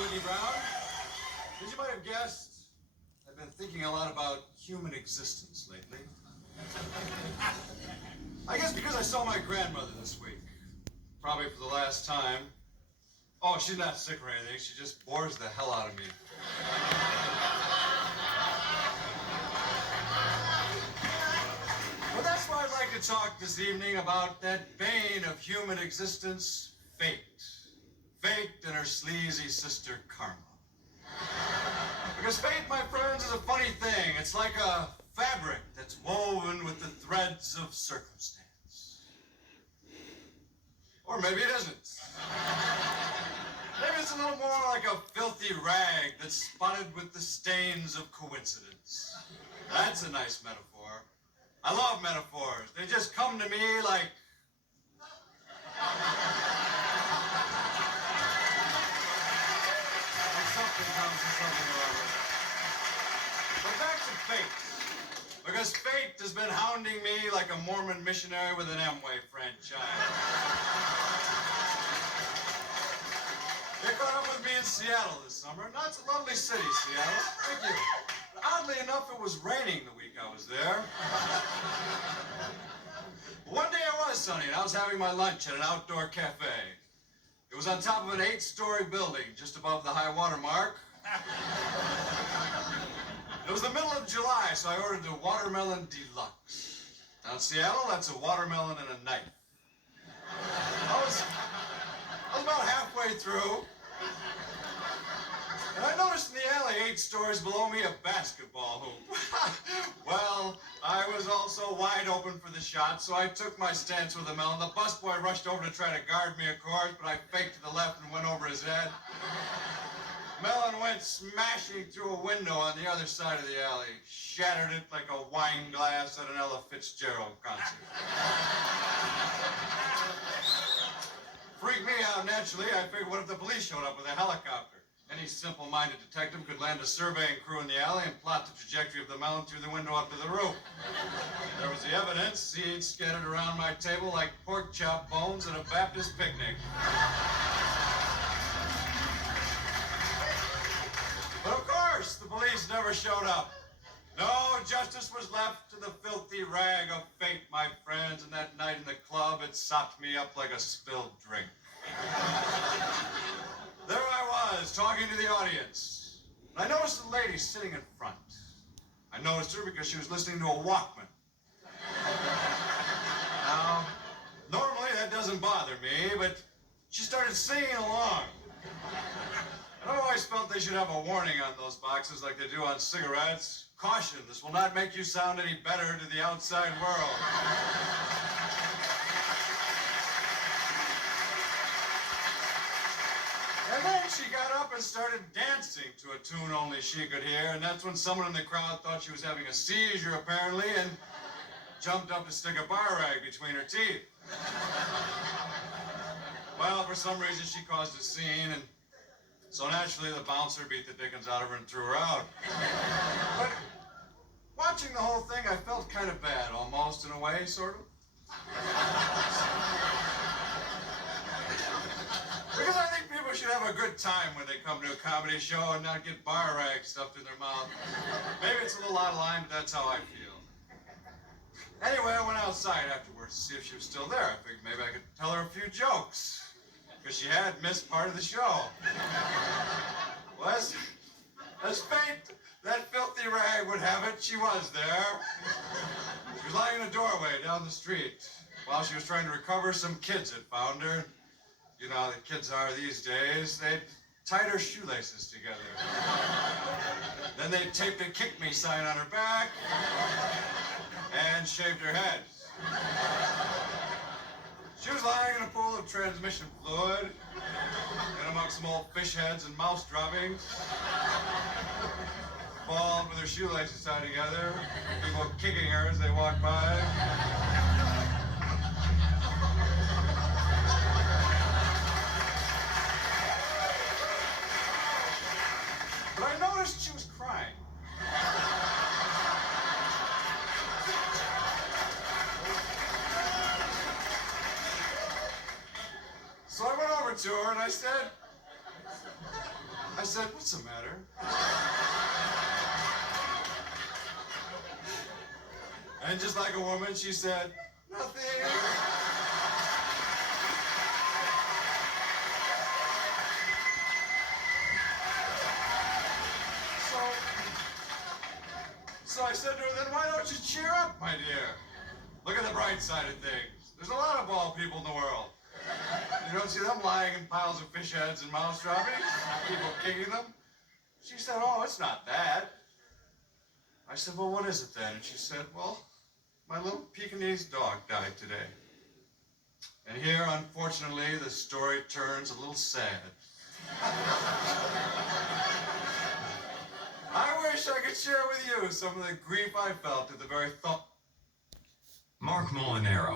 Whitney Brown. As you might have guessed, I've been thinking a lot about human existence lately. I guess because I saw my grandmother this week. Probably for the last time. Oh, she's not sick or anything. She just bores the hell out of me. Well, that's why I'd like to talk this evening about that bane of human existence, fate. Fate and her sleazy sister, karma. Because fate, my friends, is a funny thing. It's like a fabric that's woven with the threads of circumstance. Or maybe it isn't. Maybe it's a little more like a filthy rag that's spotted with the stains of coincidence. That's a nice metaphor. I love metaphors. They just come to me like... something comes to something or other. But back to fate. Because fate has been hounding me like a Mormon missionary with an Amway franchise. They caught up with me in Seattle this summer. Now, it's a lovely city, Seattle. Thank you. But oddly enough, it was raining the week I was there. One day it was sunny, and I was having my lunch at an outdoor cafe. It was on top of an 8-story building, just above the high water mark. It was the middle of July, so I ordered the watermelon deluxe. Now in Seattle, that's a watermelon and a knife. I was about halfway through, and I noticed in the alley 8 stories below me a basketball hoop. Well, I was also wide open for the shot, so I took my stance with the melon. The busboy rushed over to try to guard me, of course, but I faked to the left and went over his head. Melon went smashing through a window on the other side of the alley, shattered it like a wine glass at an Ella Fitzgerald concert. Freaked me out naturally. I figured, what if the police showed up with a helicopter? Any simple-minded detective could land a surveying crew in the alley and plot the trajectory of the melon through the window up to the roof. There was the evidence, seeds scattered around my table like pork chop bones at a Baptist picnic. But of course, the police never showed up. No justice was left to the filthy rag of fate, my friends, and that night in the club, it sopped me up like a spilled drink. There I was, talking to the audience. I noticed a lady sitting in front. I noticed her because she was listening to a Walkman. Now, normally that doesn't bother me, but she started singing along. And I've always felt they should have a warning on those boxes like they do on cigarettes. Caution, this will not make you sound any better to the outside world. And then she got up and started dancing to a tune only she could hear, and that's when someone in the crowd thought she was having a seizure, apparently, and jumped up to stick a bar rag between her teeth. Well, for some reason, she caused a scene, and so naturally, the bouncer beat the dickens out of her and threw her out. But watching the whole thing, I felt kind of bad, almost, in a way, sort of. Because I think people should have a good time when they come to a comedy show and not get bar rags stuffed in their mouth. Maybe it's a little out of line, but that's how I feel. Anyway, I went outside afterwards to see if she was still there. I figured maybe I could tell her a few jokes, because she had missed part of the show. Well, as fate, that filthy rag would have it, she was there. She was lying in a doorway down the street while she was trying to recover some kids had found her. You know how the kids are these days. They'd tied her shoelaces together. Then they taped a "Kick Me" sign on her back and shaved her head. She was lying in a pool of transmission fluid, and amongst some old fish heads and mouse droppings, bald with her shoelaces tied together, people kicking her as they walked by. But I noticed she was crying. So I went over to her and I said, I said, what's the matter? And just like a woman, she said, nothing. So I said to her, then why don't you cheer up, my dear? Look at the bright side of things. There's a lot of bald people in the world. You don't see them lying in piles of fish heads and mouse droppings, people kicking them. She said, oh, it's not that. I said, well, what is it then? And she said, well, my little Pekingese dog died today. And here, unfortunately, the story turns a little sad. I wish I could share with you some of the grief I felt at the very thought. Mark Molinaro.